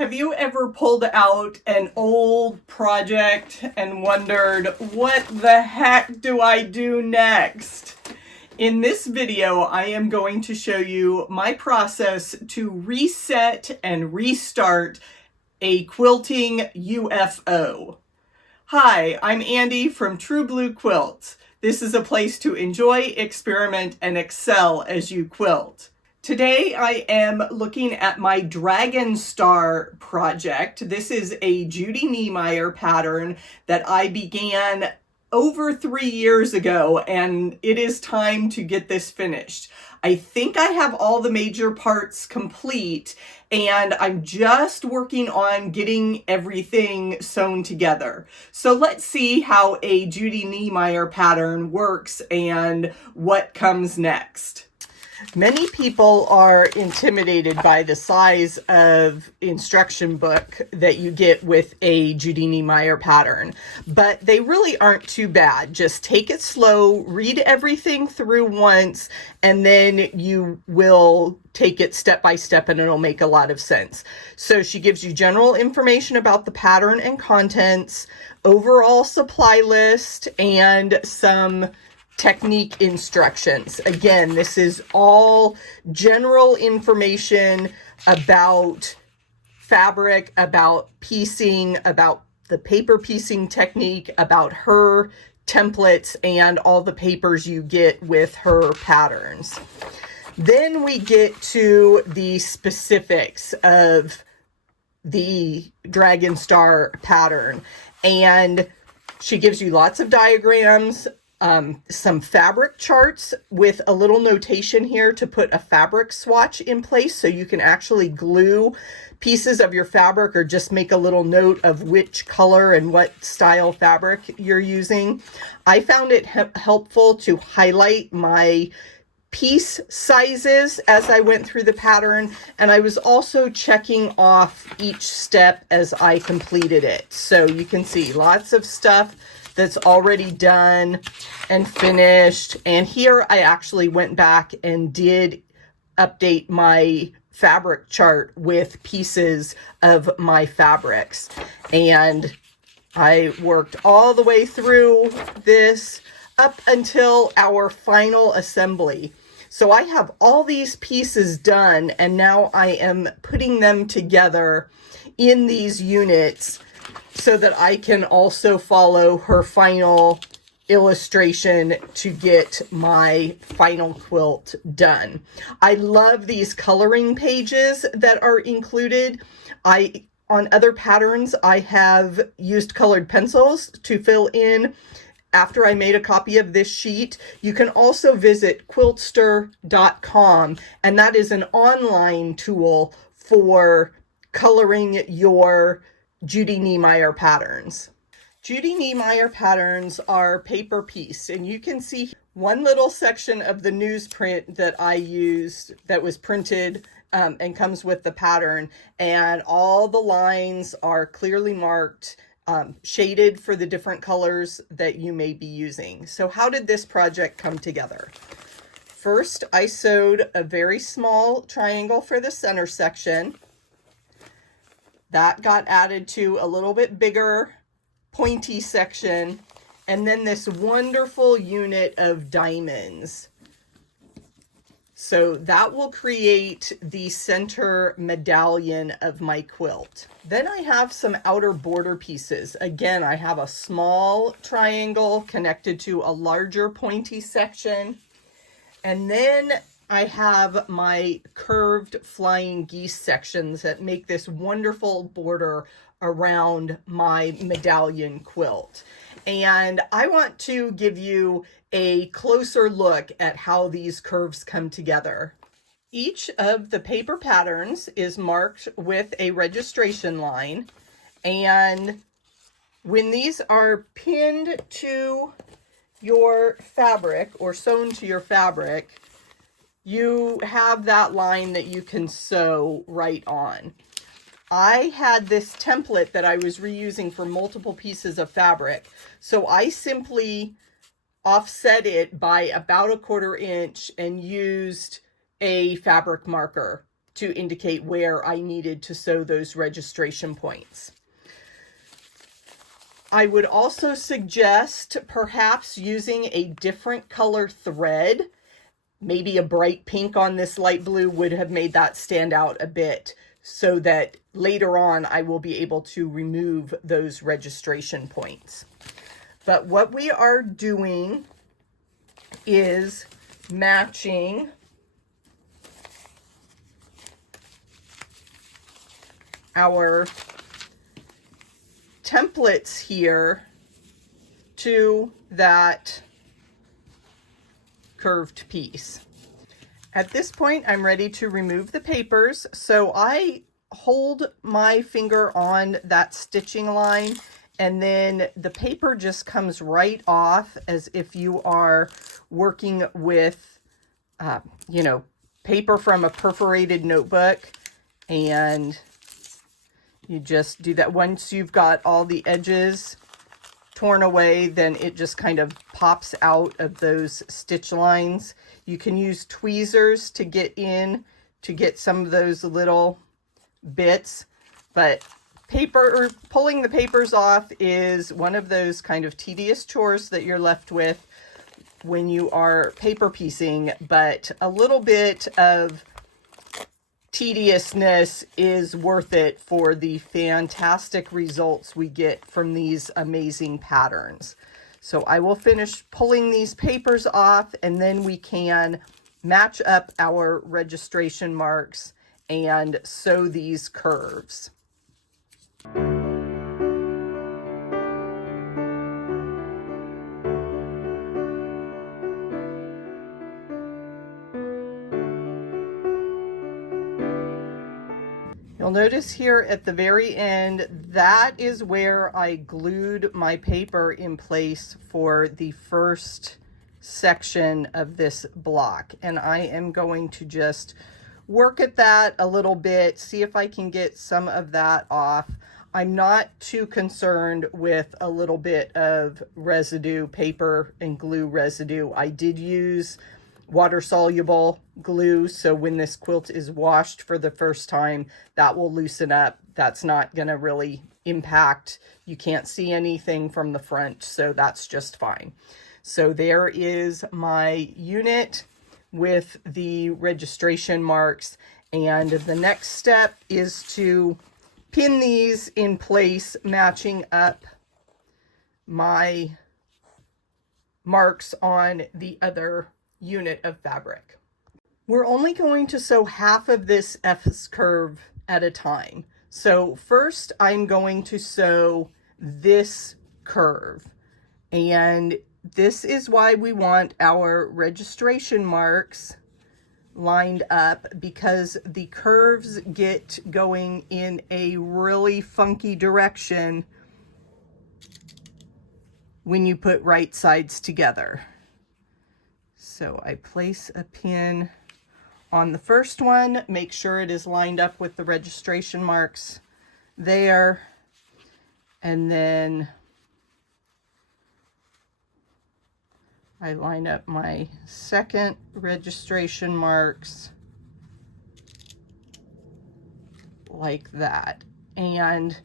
Have you ever pulled out an old project and wondered, what the heck do I do next? In this video, I am going to show you my process to reset and restart a quilting UFO. Hi, I'm Andy from True Blue Quilts. This is a place to enjoy, experiment, and excel as you quilt. Today I am looking at my Dragon Star project. This is a Judy Niemeyer pattern that I began over 3 years ago, and it is time to get this finished. I think I have all the major parts complete, and I'm just working on getting everything sewn together. So let's see how a Judy Niemeyer pattern works and what comes next. Many people are intimidated by the size of instruction book that you get with a Judy Niemeyer pattern, but they really aren't too bad. Just take it slow, read everything through once, and then you will take it step by step and it'll make a lot of sense. So she gives you general information about the pattern and contents, overall supply list, and some technique instructions. Again, this is all general information about fabric, about piecing, about the paper piecing technique, about her templates, and all the papers you get with her patterns. Then we get to the specifics of the Dragon Star pattern, and she gives you lots of diagrams, some fabric charts with a little notation here to put a fabric swatch in place so you can actually glue pieces of your fabric or just make a little note of which color and what style fabric you're using. I found it helpful to highlight my piece sizes as I went through the pattern, and I was also checking off each step as I completed it. So you can see lots of stuff that's already done and finished. And here I actually went back and did update my fabric chart with pieces of my fabrics. And I worked all the way through this up until our final assembly. So I have all these pieces done, and now I am putting them together in these units so that I can also follow her final illustration to get my final quilt done. I love these coloring pages that are included. On other patterns, I have used colored pencils to fill in after I made a copy of this sheet. You can also visit quiltster.com, and that is an online tool for coloring your Judy Niemeyer patterns. Judy Niemeyer patterns are paper piece, and you can see one little section of the newsprint that I used that was printed and comes with the pattern, and all the lines are clearly marked, shaded for the different colors that you may be using. So how did this project come together? First, I sewed a very small triangle for the center section. That got added to a little bit bigger pointy section, and then this wonderful unit of diamonds. So that will create the center medallion of my quilt. Then I have some outer border pieces. Again, I have a small triangle connected to a larger pointy section. And then I have my curved flying geese sections that make this wonderful border around my medallion quilt. And I want to give you a closer look at how these curves come together. Each of the paper patterns is marked with a registration line, and when these are pinned to your fabric or sewn to your fabric, you have that line that you can sew right on. I had this template that I was reusing for multiple pieces of fabric, so I simply offset it by about 1/4 inch and used a fabric marker to indicate where I needed to sew those registration points. I would also suggest perhaps using a different color thread. Maybe a bright pink on this light blue would have made that stand out a bit, so that later on I will be able to remove those registration points. But what we are doing is matching our templates here to that curved piece. At this point, I'm ready to remove the papers. So I hold my finger on that stitching line, and then the paper just comes right off, as if you are working with, you know, paper from a perforated notebook. And you just do that. Once you've got all the edges torn away, then it just kind of pops out of those stitch lines. You can use tweezers to get some of those little bits, but pulling the papers off is one of those kind of tedious chores that you're left with when you are paper piecing, but a little bit of tediousness is worth it for the fantastic results we get from these amazing patterns. So I will finish pulling these papers off, and then we can match up our registration marks and sew these curves. You'll notice here at the very end, that is where I glued my paper in place for the first section of this block. And I am going to just work at that a little bit, see if I can get some of that off. I'm not too concerned with a little bit of residue, paper and glue residue. I did use water-soluble glue, so when this quilt is washed for the first time, that will loosen up. That's not going to really impact. You can't see anything from the front, so that's just fine. So there is my unit with the registration marks, and the next step is to pin these in place, matching up my marks on the other unit of fabric. We're only going to sew half of this S curve at a time. So first I'm going to sew this curve, and this is why we want our registration marks lined up, because the curves get going in a really funky direction when you put right sides together. So I place a pin on the first one, make sure it is lined up with the registration marks there, and then I line up my second registration marks like that. And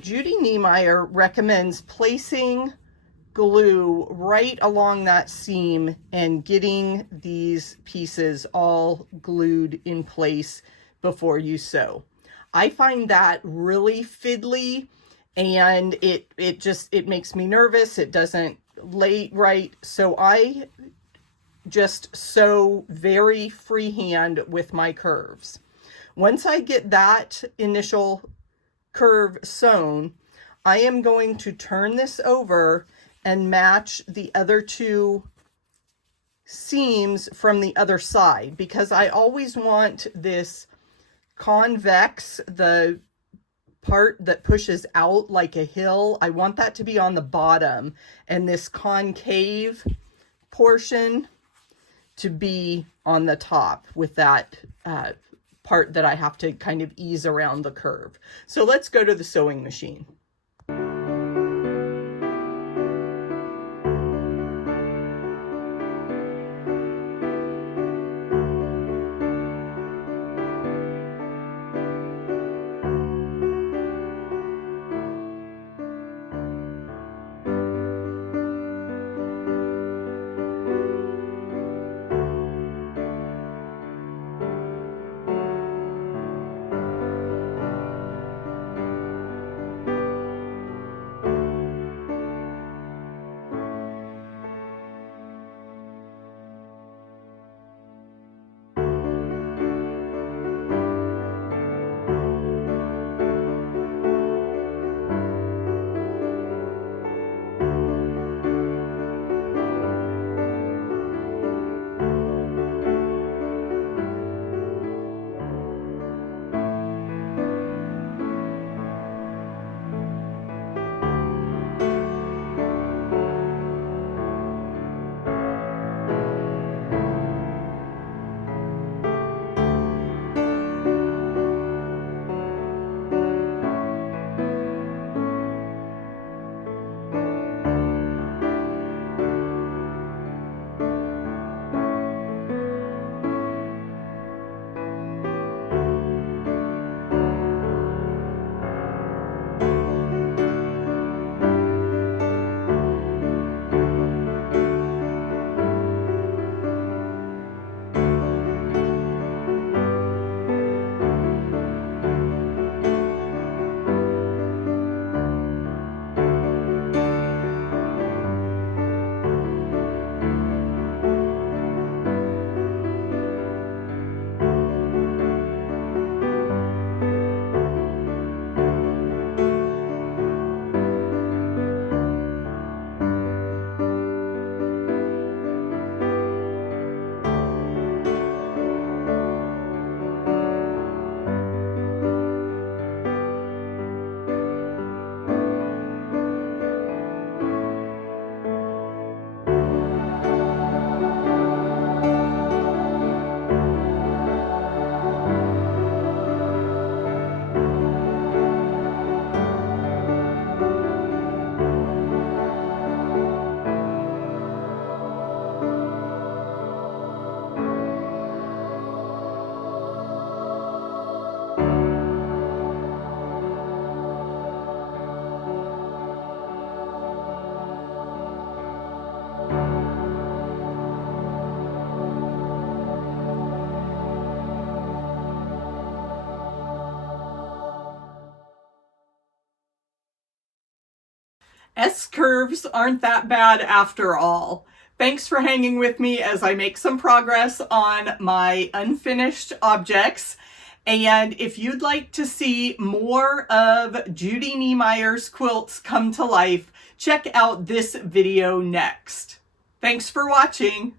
Judy Niemeyer recommends placing glue right along that seam and getting these pieces all glued in place before you sew. I find that really fiddly, and it makes me nervous. It doesn't lay right. So I just sew very freehand with my curves. Once I get that initial curve sewn, I am going to turn this over and match the other two seams from the other side, because I always want this convex, the part that pushes out like a hill, I want that to be on the bottom, and this concave portion to be on the top, with that part that I have to kind of ease around the curve. So let's go to the sewing machine. S-curves aren't that bad after all. Thanks for hanging with me as I make some progress on my unfinished objects. And if you'd like to see more of Judy Niemeyer's quilts come to life, check out this video next. Thanks for watching.